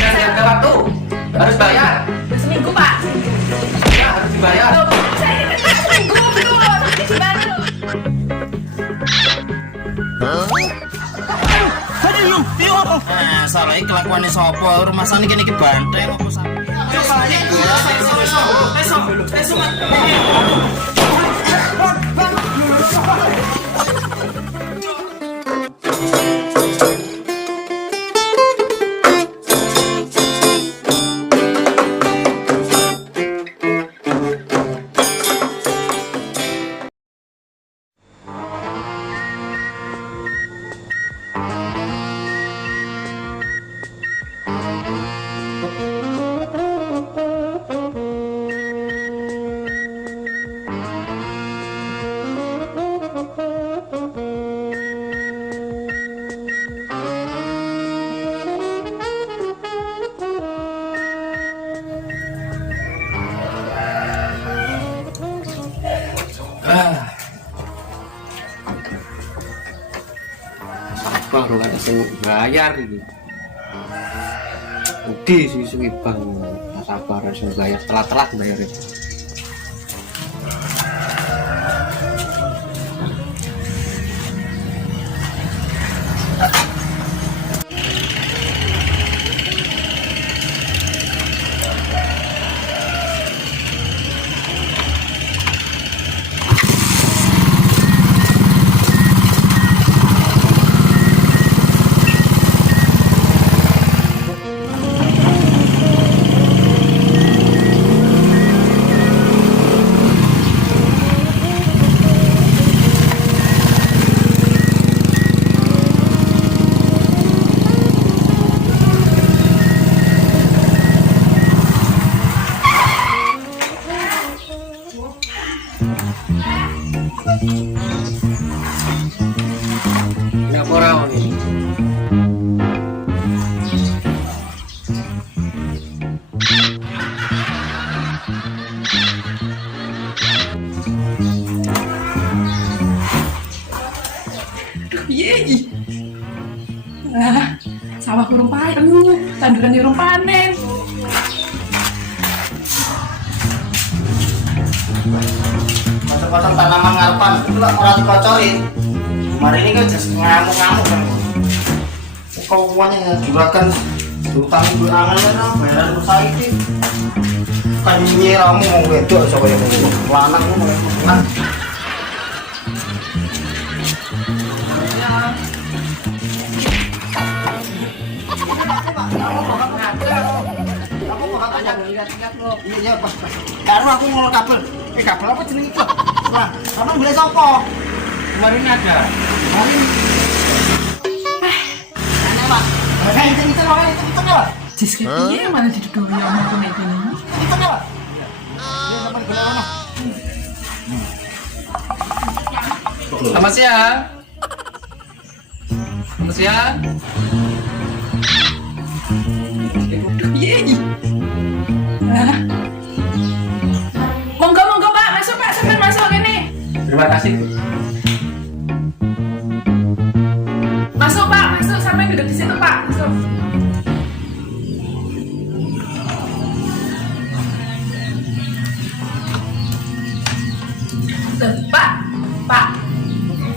Jaga waktu, harus bayar. Seminggu Pak. Ya, harus dibayar. Saya seminggu belum, nanti dibayar. Salah kelakuan sopo rumah sana kini banteng apa Baru ada sing bayar iki. Budi suwi-suwi bang, sabar sing bayar telat-telat bayar. Nggak kurang ini. Piye iki? Sawah kurung panen, tanduran urung panen. Kocok-kocok tanaman ngarepan itu lah orang dikocokin. Kemarin ini kan just ngamuk-ngamuk kan. Kau uangnya juragan utang ibu angan kan bayaran usaha ini. Kan ini kamu mau wedok siapa yang mau lanang mau lanang. Iya pas. Karena aku mau kabel. Kabel apa jeneng itu? Wah, kamu beli sopo? Kemarin ada. Kemarin. Aneh Pak. Kayak itu loh, itu loh. Jis piye malah didudui omong kene iki. Itu loh. Iya, sampai gula mana? Selamat siang. Selamat siang. Piye iki? Monggo Pak, masuk Pak, sampean masuk kene. Terima kasih. Masuk Pak, masuk sampai duduk di situ Pak, masuk. Loh, Pak,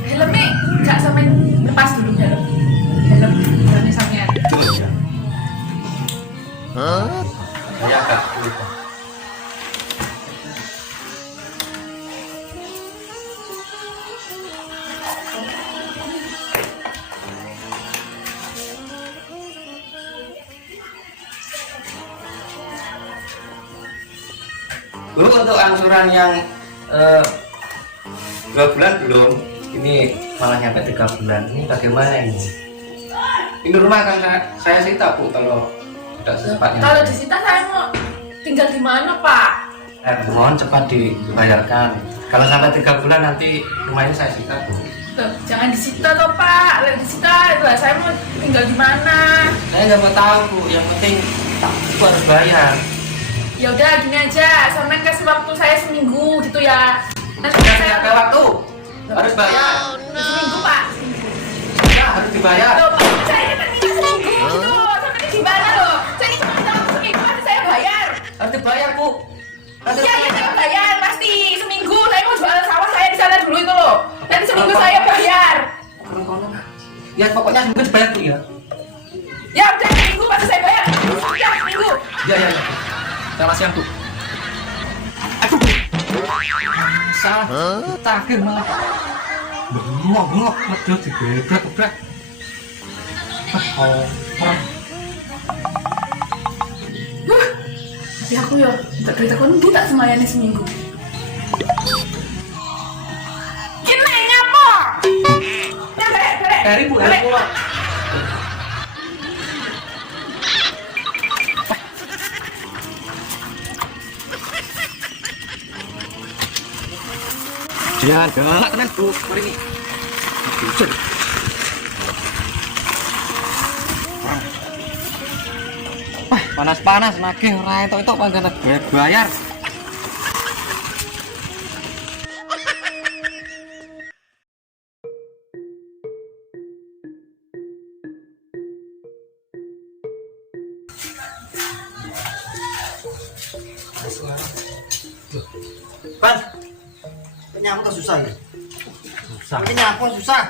helmnya nggak sampai lepas dulu helmnya sampean. Ya Kak. Bu, untuk angsuran yang 2 bulan belum, ini malah nyampe 3 bulan. Ini bagaimana ini? Ini rumah kan saya sita Bu kalau tidak secepatnya. Kalau disita saya mau tinggal di mana Pak? Mohon cepat dibayarkan. Kalau sampai 3 bulan nanti rumah ini saya sita Bu. Tuh, jangan disita toh Pak, kalau disita itu saya mau tinggal di mana? Saya nggak mau tahu Bu, yang penting aku harus bayar. Ya udah gini aja, sampean kasih waktu saya seminggu gitu ya. Nanti Saya saya ada waktu, harus bayar. Ya, saya bayar pasti seminggu. Saya mau jualan sawah saya di sana dulu itu loh. Nanti seminggu saya bayar. Ya pokoknya seminggu dibayar Bu ya. Ya udah seminggu pasti saya bayar. Ya seminggu. Ya. Selamat siang Bu. Aduh. Salah. Takir malah. Bengok, medhot digebrak-gebrak. Orang. Tapi aku ya, tak cerita kau nanti tak semayani seminggu. Gini ngapa? Ya balik. Dari Bu, dari pulang. Jangan galak tenan Bu, mari ini. Buset. Wah, panas-panas nagih ora entuk-entuk panggane bayar. Ban, nyapu tuh susah ya. Susah. Ini nyapu susah.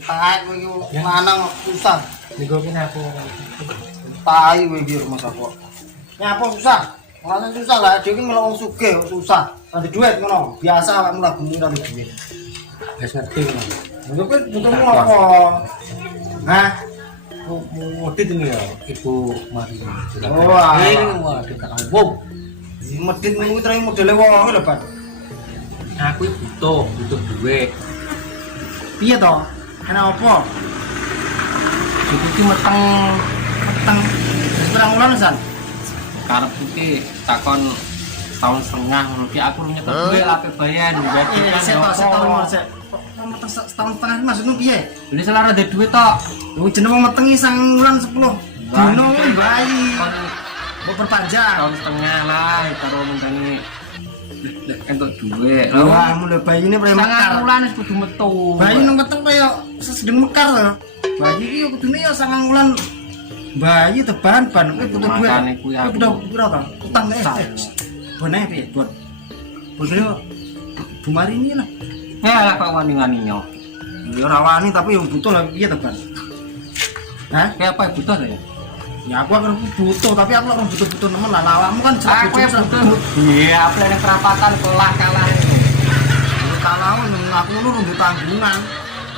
Tai kowe iki lanang kok susah. Niku ki aku. Tai kowe iki rumah aku. Nyapu susah. Orang susah lah, dia ini melok wong sugih kok susah. Nanti duit ngono. Biasa awakmu lagu muni nanti duit. Wis ngerti ngono. Lho kowe butuhmu apa? Hah? Modit ini ya, Ibu Mari. Wah. Ini waduh tak wow. Medit ngono kuwi terus modele wong lho, Ban. Aku iki butuh duit. Piye to? Ana apa? Iki meteng Wis pirang wulan san? karep iki takon tahun setengah ngono ki aku nyetok duit ape bayar Setahun setengah maksudmu piye? Ini selara ada duit tok. Wong jeneng wong metengi 9 wulan 10 dino kuwi bayi. Mau perpanjang. Tahun setengah lah karo mendani entuk duit. Wah, mulai bayi ini mulai mekar. Sangat wulan wis kudu metu. Bayi nang meteng kaya sedeng mekar lho. Bayi iki yo kudune yo 9 wulan. Bayi tebahan ban kuwi butuh duit. Makane kuwi aku. Butuh pira to? Utang boneh piye, Bon? Boneh Bu Mari ini lah. Ya lah kok wani-wani yo. Ya ora wani tapi yo butuh lah piye teban. Hah? Kayak apa butuh ya? Ya aku akan butuh tapi aku akan butuh nemen lah. Awakmu kan jelas Aku butuh. Iya, apa yang kerapatan kalah itu. kalau aku lu nunggu tanggungan.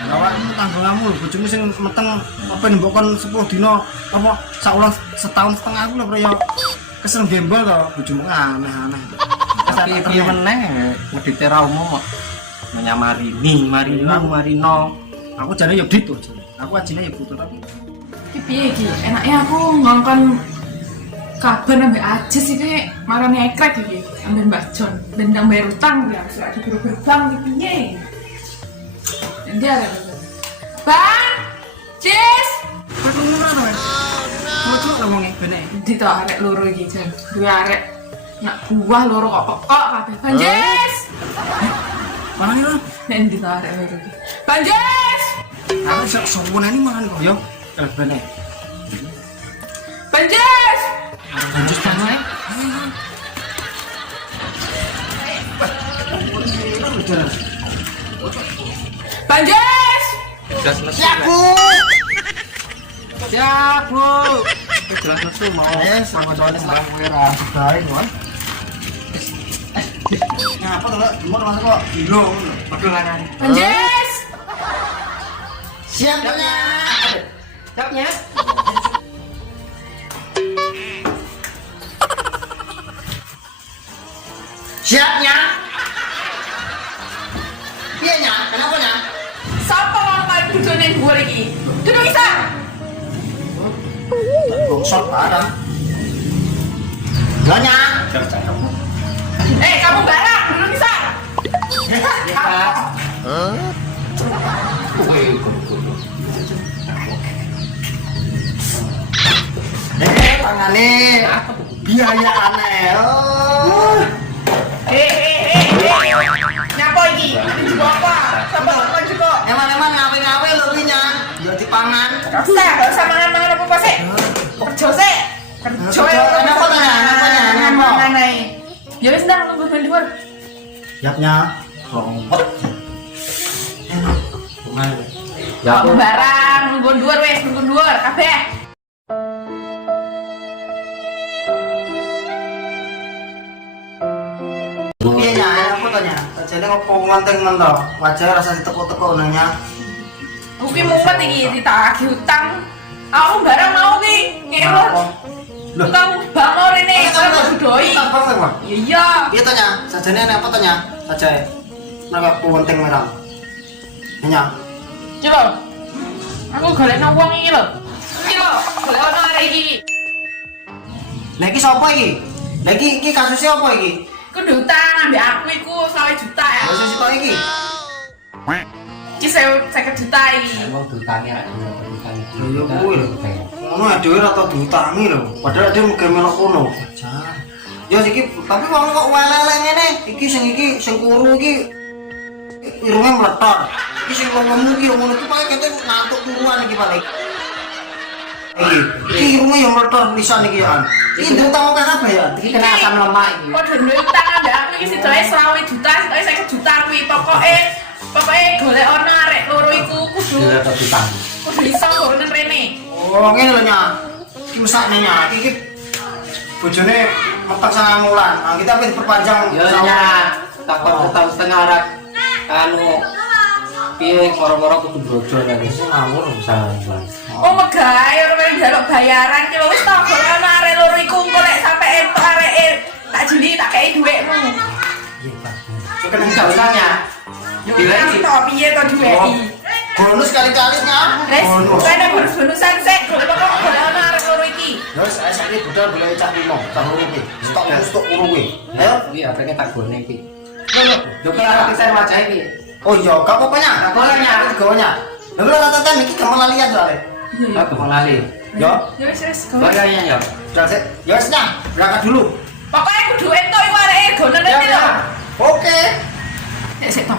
Awakmu tanggunganmu lho bojomu sing meteng apa mbok kon 10 dino apa saulan setahun setengah aku lho ya kesel gembol to bojomu aneh-aneh. Tapi piye meneh ngedite ra umum kok. Menyamari Marino. Aku jane ya gitu. Aku ajine ya butuh tapi Iki piye iki? Enaknya aku ngongkon kabar ambek Ajes iki marane ekrek iki ambek Mbak Jon dendang bayar utang ya sudah di gerbang iki piye? Endi ada? Bang! Jess! kok ngono to. Mau cuk lho wong bene. Di to arek loro iki jan. Duwe arek nak buah loro kok pekok kabeh. Bang Jess! Mana iki lho? Nek di to arek loro iki. Bang Jess! Aku sak sowone mangan kok yo. Bene. Bang Jess! Lanjut tangan. Bang Jess! Sudah selesai. Siap, Bu. Siap, Bu. Jelas nesu mau. Sama soalnya sekarang gue rasain, Wan. Ngapa tuh, Pak? Cuma masuk kok. Gilo. Betul kan? Bang Jess! Siapnya. Siapnya. Siapnya. Iya, Nya. Kenapa, Nya? Sapa wong kaya bojone dhuwur iki? Duduk isa. Bongsot parah. Iya, Nya. Kamu barak, duduk isa. Tangane. Biaya aneh. Oh. Nyapa iki? Iki juga apa? Sapa kok juga? Eman-eman ngawe-ngawe lho kuwi, Nya. Ya dipangan. Gak usah mangan-mangan apa sih? Kerja sih. Kerja Kenapa, Nya? Kenapa, Nya? Kenapa? mangan ae. Ya wis ndang nunggu ben dhuwur. Yapnya rompet. Ya Kok barang nunggu dhuwur wis, nunggu dhuwur kabeh. Iya nya, apa tanya? Jadi kok ngonteng mentok. Wajah rasa ditekuk-tekuk nanya. Kuwi mumpet iki ditagih utang. Aku barang mau ki ngelor. Utang bangor ini kok budoi. Apa Bang? Iya. Iya tanya, sajane apa tanya? Saja. Nang ngonteng merang. Nanya. Iki lho. Aku golekno wong iki lho. Iki lho, golek ono arek iki. Lah iki sapa iki? Lah iki kasusnya apa iki? Kudu utang ambek aku iku 20 juta ya. Kasus itu iki. Iki 50 juta iki. Emang diutangi ada utang iki. Iya kuwi lho. Ngono dhewe ora tau diutangi lho. Padahal dia mung melok kono. Ya iki tapi wong kok welele ngene. Iki sing kuru iki irunge meletor. Iki sing ngono iki ngono iki paling kete ngantuk turuan iki paling. Iki irunge yo meletor pisan iki ya. Iki diutang apa kabeh ya? Iki kena asam lemak iki. Kok dhewe utang ambek aku iki sidoe 20 juta, sidoe 50 juta kuwi pokoke golek ono arek loro iku kudu Dia tetep utang. kudu iso nang rene. Oh, ngene lho nya. Iki mesakne nya. Iki bojone meteng 9 wulan. Nah, kita pengen diperpanjang. Ya nya takon utang setengah rak anu piye moro-moro kudu bojo nek wis ngawur bisa. Oh megae ora pengen njaluk bayaran ki lho wis tak golek ono arek loro iku engko nek sampe entuk areke tak jeli tak kei dhuwitmu. Iya, Pak. Kan enggak usahnya. Yo iki to piye to dhuwiti. Bonus kali-kali nya. Wes, kene bonus-bonusan sik golek ono arek loro iki. Ya wis saiki budal golek cak limo, cak loro kuwi. Stok loro kuwi. Ayo. Iya, pengen tak gone iki. Lho kok arek saya wajah iki. Oh iya, gak apa-apanya. Gak bolehnya, digawanya. Lha kok rata-rata iki gampang lalian soalnya. Aku mau lali. Yo, Ya wis go. Bayarnya ya. sudah sik. Ya wis nya, berangkat dulu. Pokoke kudu entuk iku areke gono nanti lho. Oke. Sik to.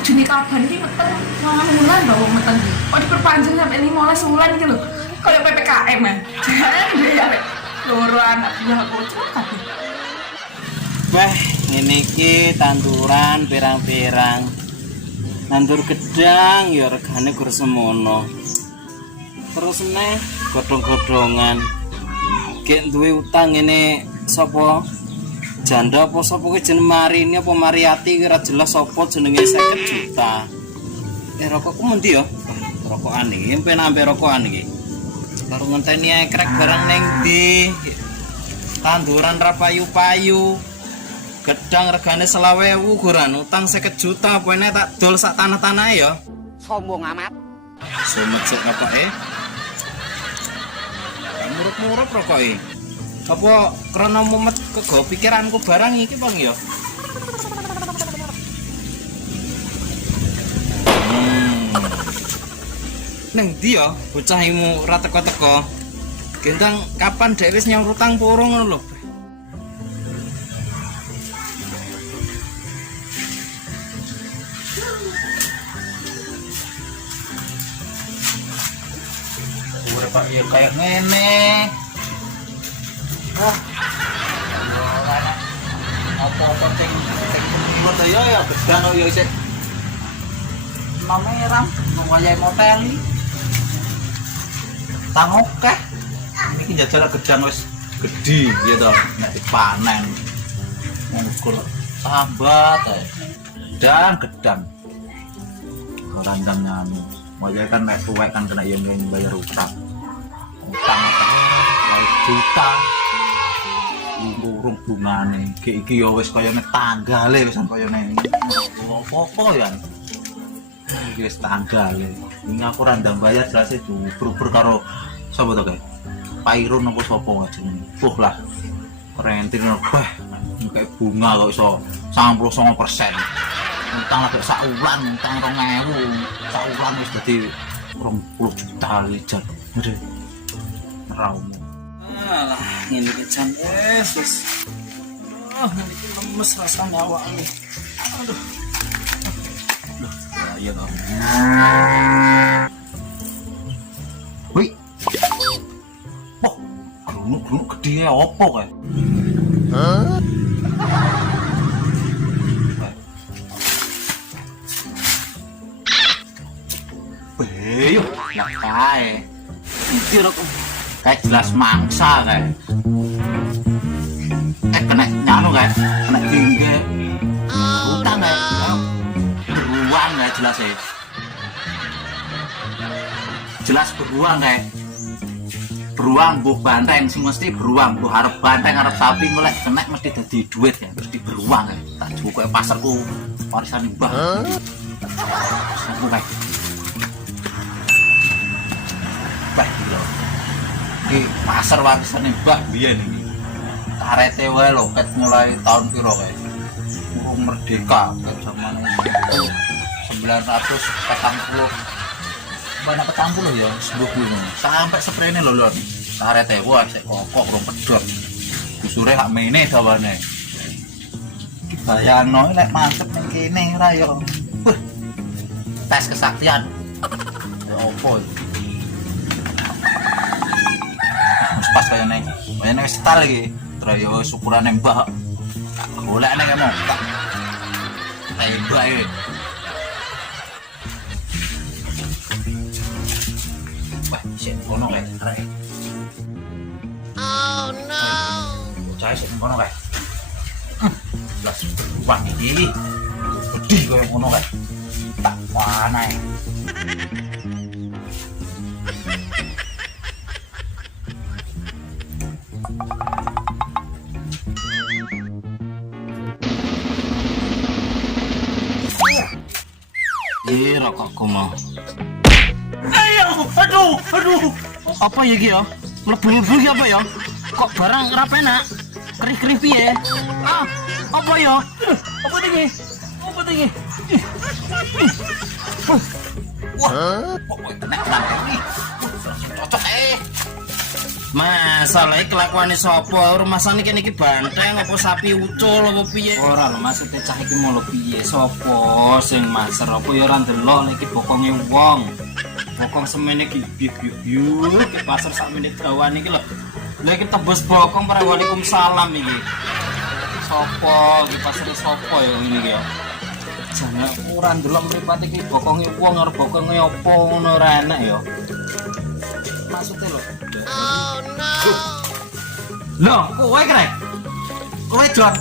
Juni kapan iki meteng 9 wulan lho wong meteng iki. Kok diperpanjang sampai 15 wulan iki lho. Kayak PPKM kan. Iya arek loro anak buah aku kabeh. Wah, ngene iki tanduran pirang-pirang. Nandur gedang ya regane gur semono. Terus neh godhong-godhongan. Gek duwe utang ngene sapa? Janda apa sapa ki jeneng Marini apa Mariati ki ora jelas sapa jenenge 50 juta. Rokokku mundi ya? Rokokan iki, empen ampe rokokan iki. Karo ngenteni ekrek barang ning ndi? Tanduran ra payu-payu. Gedang regane 20.000 guran, utang 50 juta apa ene tak dol sak tanah-tanahe ya. Sombong amat. Somet sik apoke. Murut-murut rokoke. Apa krana mumet kego pikiranku barang iki, Bang ya? Neng ndi ya bocahimu ora teko-teko? Gendang kapan dhek wis nyaur utang poro ngono lho. Pak ya kayak ngene. Apa-apa ting moto ya gedang kok ya isih. Merah, wayahe moteli. Tangokeh. Iki jajal gedang wis gedhi ya to, nek dipanen. Ngukur sambat ae. Gedang. Randang anu. Wayahe kan nek tuwek kan kena yang bayar utang. Utang 20 juta. Urung bungane. Iki ya wis kaya nek tanggale wis kaya nek. Apa ya? Iki wis tanggale. Ini aku randang bayar jelas itu beruber karo sapa to kae? Pak Irun apa sapa jenenge? Lah. Rentir wah, kayak bunga kok iso 99%. Utang agak sak wulan, utang 2.000. Sak wulan wis dadi 20 juta lijar. Aduh. Raum. Alah, ngene iki jan wis. Iki lemes rasane awake. Aduh. Loh, ya toh. Wih. Oh, gerunuk gede apa kae? Hah? Yo, kae. Iki rok kayak jelas mangsa kae. Kena nyanu kae, kena tingge. Utang kae. Beruang kae jelas e. Jelas beruang kae. Beruang buh banteng sing mesti beruang, buh arep banteng arep sapi golek kena mesti dadi duit kae, mesti beruang kae. Tak jual kae pasarku warisan mbah. Aku kae. Di pasar warisan mbah biyen iki. Karete wae lho ket mulai tahun piro kae. Urung merdeka ket zaman 1940. Banyak petang ya sebuah gunung. Sampai sprene lho lho. Karete wae sik kokok rong pedhot. Usure hak mene dawane. Bayangno nek mantep ning kene ora ya. Tes kesaktian. Ya opo iki? Pas kaya nek wis setal iki terus ya syukurane mbah golek nek mau tak mbah iki wah sik ngono kae arek oh no cai sik ngono kae las wah iki gede kaya ngono kae tak wanae rokokku mau. Ayo, aduh. Apa ya iki ya? Mlebu-mlebu iki apa ya? Kok barang ora penak? Kerih-kerih piye? Ah, apa ya? Apa iki? Wah, kok enak banget. Cocok Masalah kelakuane sapa? Rumasane kene iki banteng apa sapi ucul apa piye? Ora lho maksude cah iki mau piye? Sapa sing maser apa ya ora ndelok nek iki bokonge wong. Bokong semene iki biu-biu ke pasar sakmene dawane iki lho. Lah iki tebus bokong para Waalaikumsalam iki. Sapa iki pasare sapa ya ngene iki ya? Jane ora ndelok mripate iki bokonge wong arep bokonge apa ngono ora enak ya. Maksude lho. Oh no. Loh, kowe krek. Kowe Jon,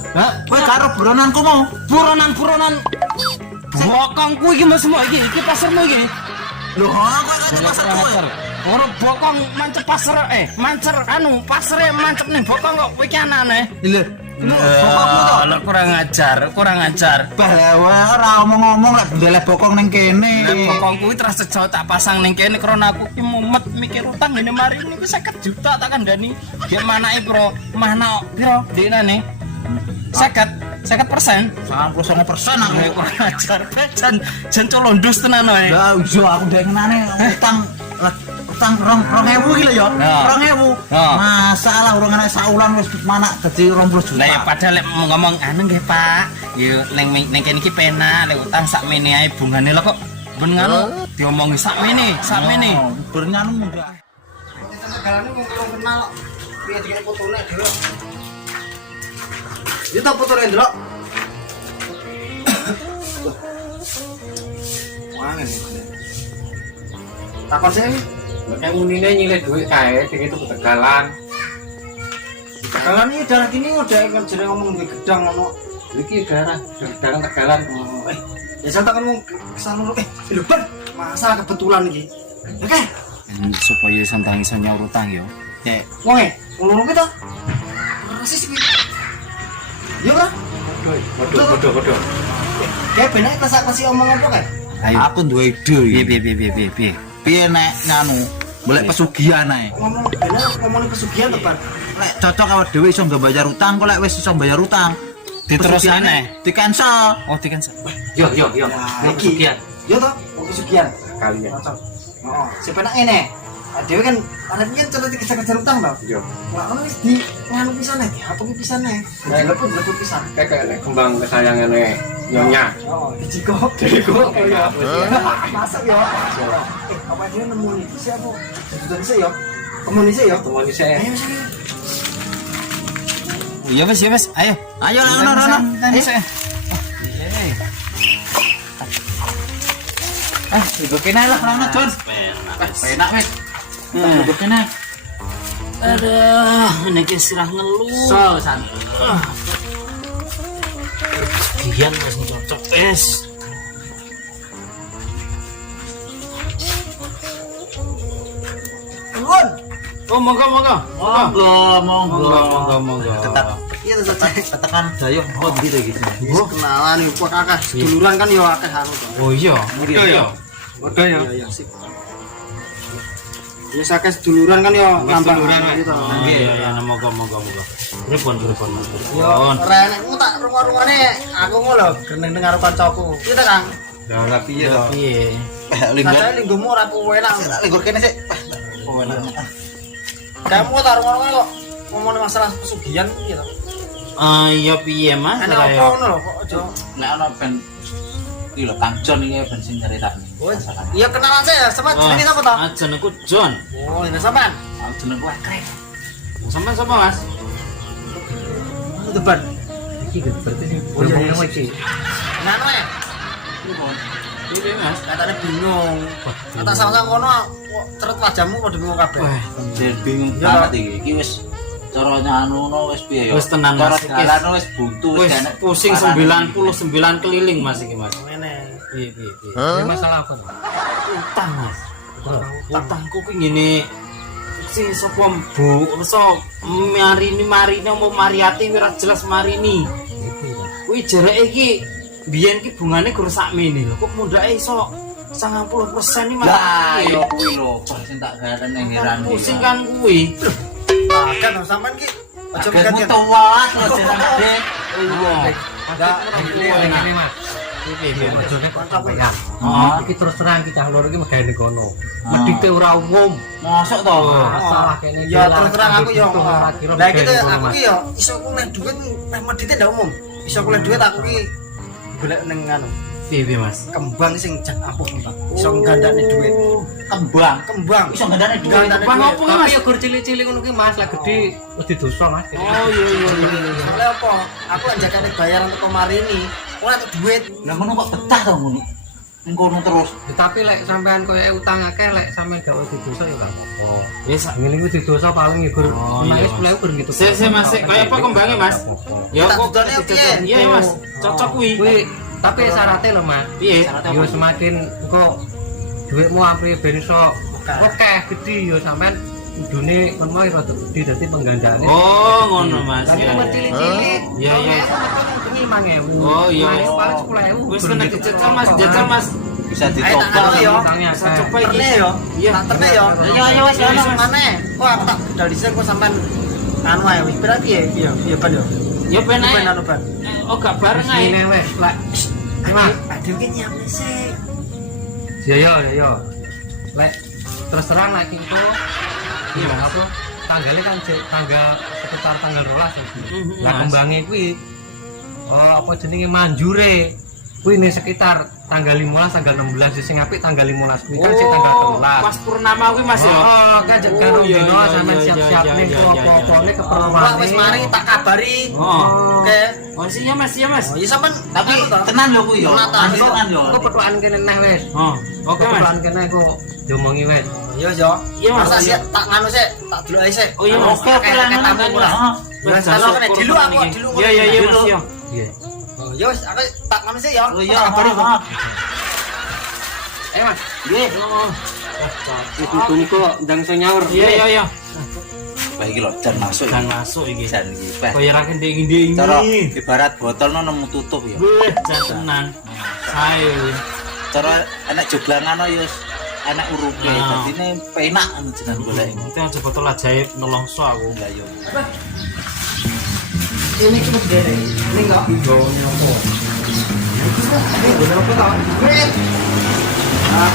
kowe karo buronanku mau. Buronan. Bokongku iki mesmu iki pasarmu iki. Loh, kowe karo pasar kowe. Ora bokong mancep pasar pasare mancep ning bokong kok kowe iki anane. Lho, bokongmu kurang ajar. Bahwa ora ngomong-ngomong lek ndelek bokong ning kene. Nek bokong kuwi terus sejo tak pasang ning kene krana aku ki mumet mikir utang ngene mari niku 50 juta tak kandhani. Ge manake piro? Mana piro dekane? 50%. 99% aku kurang ajar. Jan colondus tenan wae. Lah iya aku ndek ngenane utang 2.000 iki lho ya. 2.000. Masalah urung ana saulan wis manak dadi 20 juta. Lah ya padahal lek ngomong anu nggih Pak. Ya ning kene iki penak lek utang sakmene ae bungane lho kok ben ngono diomongi sakmene. Ben ngono munggah. Segalane wong kurang kenal piye dikene fotone dhewe. Ya tak fotone ndelok. Wangen. Takon sih. Kayak munine nyilih duit kae ding itu ketegalan. Tegalan iki darah kini udah kan jere ngomong di gedang ngono. Iki darah tegalan. Ya santak kamu kesana lho. Lho Ben, masa kebetulan iki. Oke. Supaya santang iso nyaur utang yo. Ya, wong ngono kita. Rasis iki. Yo ora? Waduh. Kayak bener kasih omong apa kan? Ayo. Aku duwe ide. Piye? Piye nek nganu, golek pesugihan ae. Ngomong pesugihan tepan. Lek cocok awak dhewe iso nggak bayar utang, kok lek wis iso bayar utang, diterusane. Di-cancel. Oh, di-cancel. Yo. Pesugihan. Yo toh, pesugihan. Kalian. Heeh. Sepenak ngene. Dhewe kan arep yen cara dikejar-kejar utang to. Yo. Lah ono wis di nganu pisane, dihapungi pisane. Lah leput pisan. Kayak kembang kesayangane nyonya. Oh, dijikok. Ya. Masuk ya. Apa dia nemu iki siapa? Dudan sih ya. Komunis ya. Ayo sini. Ya wes. Ayo. Ayo Rono. Ibu kena lah rana Jon. Penak wis. Ibu kena. Aduh, ini sirah ngeluh. San. Gian wis cocok wis. Nuwun. Oh, monggo. Tetap. Iya tekan dayo kok gitu gitu. Oh. Kenalan yo kok akeh. Duluran kan yo akeh anu. Oh iya. Udah ya. Iya sip. Ya sakit seduluran kan yo nambah gitu. Iya, monggo. Pripun. Yo renekmu tak rumah-rumahne aku ngono lho geneng dengar kancaku. Iya ta Kang? Lah lah piye to? Piye? Katanya linggomu ora enak. Linggor kene sik. Oh enak. Kamu tak rumah-rumahne kok ngomongin masalah pesugihan gitu. Iya piye Mas? Ana apa ngono lho kok aja. Nek ana ben iki lho Kang Jon iki ben sing nyeritakne. Iya kenalan saya, sama jenenge sapa to? Jenengku Jon. Oh, ini sampean. Aku jenengku Akrek. Sampeyan sapa Mas? Depan. Iki berarti sing Oh iya iki. Nano ya? Piye Mas? Katanya bingung. Kata sama-sama kono terus wajahmu padha bingung kabeh. Wah, Ben bingung Ya. banget iki. Iki wis cara nyanuno wis piye ya? Wis tenan, Cara Mas. dalan wis buntu wis wis enek pusing paranan. 99 keliling Mas iki Mas. Ngene. Piye. Ini masalah apa? Utang Mas. Utangku ki ngene sing sapa Bu, so marini mau mariati ora jelas marini. Kuwi jareke iki biyen ki bungane gur sakmene lho. Kok mundake iso 90% iki Lah malah yo kuwi lho, pas sing tak garene heran. pusing kan kuwi. Kan sampean ki aja Kamu ganti. tuwat lho jalan gede. Enggak, Ini Mas. Piye. Bojone kok Kancaku. sampean. Oh. Iki terus terang kita loro iki megawe kono. Medite ora umum. Mosok to? Masalah kene. Ya terus terang aku yo. Kira-kira Lah iki megawe kono, aku Mas. ki yo iso kuleh duit meh medite ndak umum. Iso kuleh duit aku ki golek ning anu Piye Mas? kembang sing jan ampuh kembang. Iso nggandane duit. Kembang. Iso ngandane duit. Nggandane Kembang duit. opo ki Tapi Mas? ya gur cilik-cilik ngono ki Mas, lah gede wedi dosa Mas. Oh iya. Soalnya apa? Aku anjakane bayaran untuk marini. Ora untuk duit. Lah ngono kok betah to ngono. Ning kono terus. Ya, tapi lek sampean koyo utang akeh lek sampean gak wedi dosa ya gak apa-apa. Wis Ngene iki wedi dosa paling ya gur Oh, iya, nangis Mas. 10.000 gur gitu. Saya Mas, kayak apa kembangnya Mas? Ya Tak kok dodone piye? iya ya Mas, cocok kuwi. Kuwi tapi syaratnya lho Mas. Piye? Yo semakin kok duitmu ampre ben iso akeh gede yo sampean kudune menawa rada gede dadi penggandane. Oh, ngono Mas. Tapi Iya. nomor cilik-cilik. Iya, iya. Ini 5.000. Oh, iya. Paling 10.000. Wis kena dijajal Mas, jajal Mas. Bisa Ayo tak ditopang. anu yo. Utangnya Bisa akeh. coba iki. Terne yo. Iya. Tak terne yo. Ayo wis Ya ono. ono maneh. Kok aku tak budal dhisik kok sampean anu ae wis berarti ya. Iya ban yo. Ya ben Ban ae. anu ban. Oh, gak bareng ae. Ini wes lek. Mas, Aduh ki nyampe sik. yo. Lek terus terang lek itu iya apa? Tanggalnya kan tanggal sekitar tanggal 12 ya. Lah Mas. kembange kuwi apa jenenge manjure kuwi nih sekitar tanggal 15 tanggal 16 sing apik tanggal 15 kuwi kan sing tanggal 13. Pas purnama kuwi Mas ya. Oh, kan jaga Oh, iya, dino iya, sampean iya, siap-siap iya, nih iya, apa-apane Wah keperluan. wis mari tak kabari. Oh. Oke. Oh, iya Mas, iya Mas. Oh iya sampean Tapi anu to. tenan lho kuwi yo. Tenan, Asli tenan yo. Kok petukan kene neh wis. Oh, oke Mas. Petukan kene kok diomongi wis. Iya yo. Iya, Mas. Masa sih tak nganu sik, tak delok ae sik. Oh iya Mas. Oke oke lah ngono tamu lah. lah. Ya kalau kena dilu aku dilu. Iya iya iya Mas, iya. Iya. Oh ya wis aku tak nganu sik yo. Oh iya, Tak kabari kok. Eh Mas, Nggih. itu kok ndang iso nyaur. Iya. Wah iki lho jan masuk. Jan masuk iki. Jan iki. Wah, Kaya ra kending-kending. cara ibarat botolno nemu tutup ya. Wih, jan tenan. Sae. Cara enak joglangano ya enak urupe. Ah. Dadine penak anu jeneng golek. Itu aja botol ajaib nolongso aku. Lah yo. Ini ki begini. Ini kok. Gone opo? Ini bener apa tau? Wait. Ah.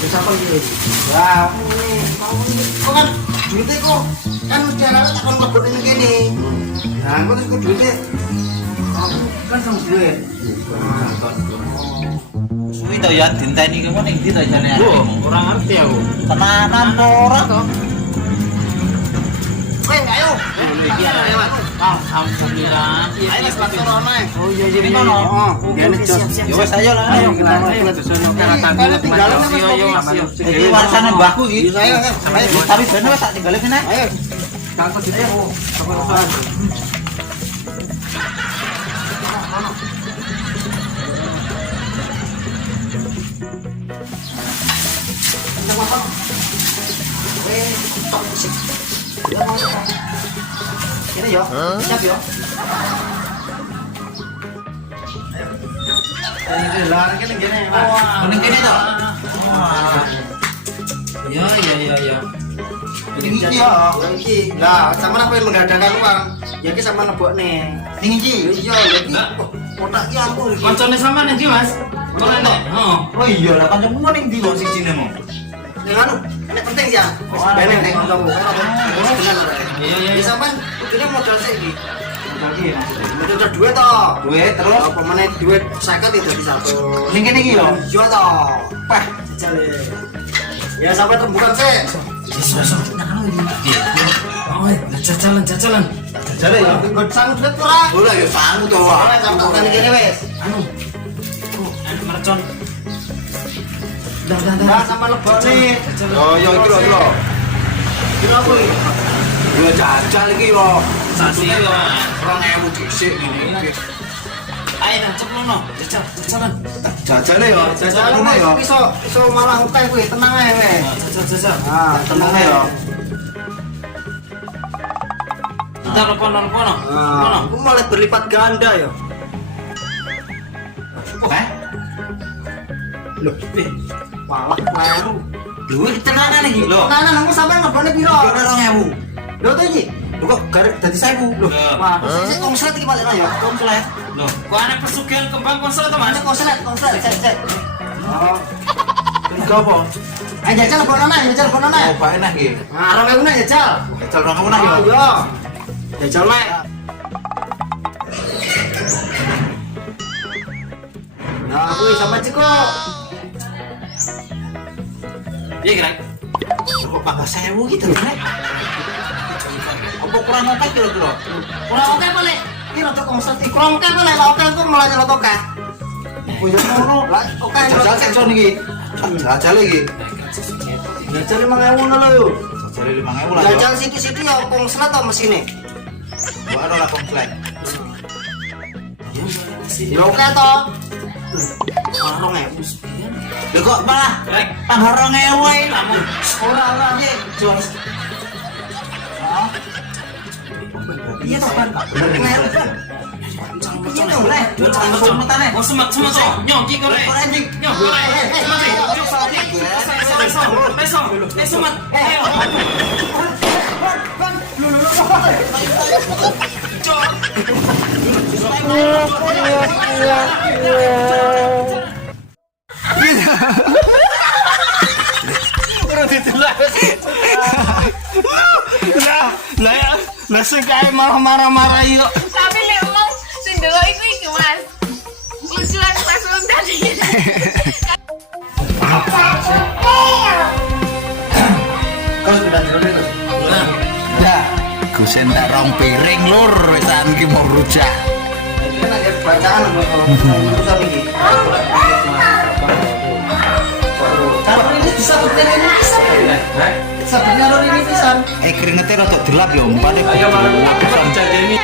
Wis apa iki? Wah, ini mau ini. Kok kan duite kok kan mesti arek tak kon mlebet ning kene. Nah, aku terus kok duite. Aku kan sama duit. Suwi to ya dinteni ki ning ndi to jane Wah, arek. ora ngerti aku. Tenanan ora to? ayo. Ayo Mas. Alhamdulillah. Ayo Mas Mas Rono. Oh iya iya ini kono. Gene jos. Ya wis ayo lah. Ayo kita dusun karo tangga tinggal Mas. Iki warisane mbahku iki. Ayo. Tapi bene wis tak tinggal kene. Ayo. Kangkut itu. Ini yo, siap yo. Ini lah, ini gini, Mas. Mending kene to. Iya iya iya iya. Ini yo, iki. Lah, sama apa yang mengadakan uang? Ya ki sama nebok nih. Ning iki. Iya, ya ki. Kotak ki aku iki. Koncone sampean endi, Mas? Kono nek. Heeh. Oh iya lah kancamu ning ndi kok sijine mau. Ning anu, nek penting ya. Wis bene nek kamu. Iya iya. Bisa man, kudune modal sik iki. Modal duit toh. Duit terus Apa meneh duit 50 ya dadi 1. ning kene iki yo. Iya toh. Pah, jale. Ya sampai rembukan sih. Jajalan. Jale ya, nggon sang duit ora. Ora yo sangu to. Ora sampe tak kene wis. Anu mercon. Nah, sama lebone. Oh yo iki lho. Kira apa iki? Yo jajal iki lho. Sasi yo. 2000 dhisik ngene. Ayo nang ceplono. Jajalan. Jajale yo, jajal Jalan ngono yo. iso malah utang kuwi, tenang ae weh. Jajal. Ah, tenang ae yo. Entar kono. Ah, aku mulai berlipat ganda yo. Eh? Loh, malah kleru. Duit tenanan iki lho. Nah, aku sampe ngebone piro? Yo 2000. Lho to iki. Lho kok garek dadi 1000. Lho. Wah, sik konslet iki balik ya. Komplit. Loh, kok ana pesugihan kembang konsel to, Mas? Mana konslet, cek. Oh, Enggak apa? ayo jajal bonono, jajal bonono. Oh, Pak enak iki. Nah, 2000 nek jajal. Jajal 2000 nak yo. Oh, iya. Jajal mek. Nah, kuwi sampe cukup. Iya, kira. Kok pangkas 1000 gitu nek. Apa kurang oke kira-kira? Kurang oke boleh. Iki rada konslet iki kurang oke boleh. Lah oke kok malah nyelot oke. Oh iya ngono. Lah oke Jajal sekjon iki. Jajal iki. Jajal 5000 lho yo. Jajal 5000 lah. Jajal situ-situ ya konslet to mesine. Gua ada lah komplit. Ya oke to. Marong ya. Lho kok malah tanggal 2000 ae lamun. Ora iki. Jos. Iya to, Pan. Bener kan. Iya to, Le. Oh, semat to. Nyong iki kok. Nyong. Semat. Ayo. Lah sing kae malah marah-marah yo. Tapi nek emang sing delok iku iki Mas. Lucuan pas undan iki. Kau sudah dulu itu. Ya, gusen tak rong piring lur wesan iki mau rujak. Kan ada bacaan urusan iki. Kalau ini bisa betul ini bisa. Sebenarnya lor ini bisa. Keringetnya rada delap ya, umpane. Ayo malah aku jajeni.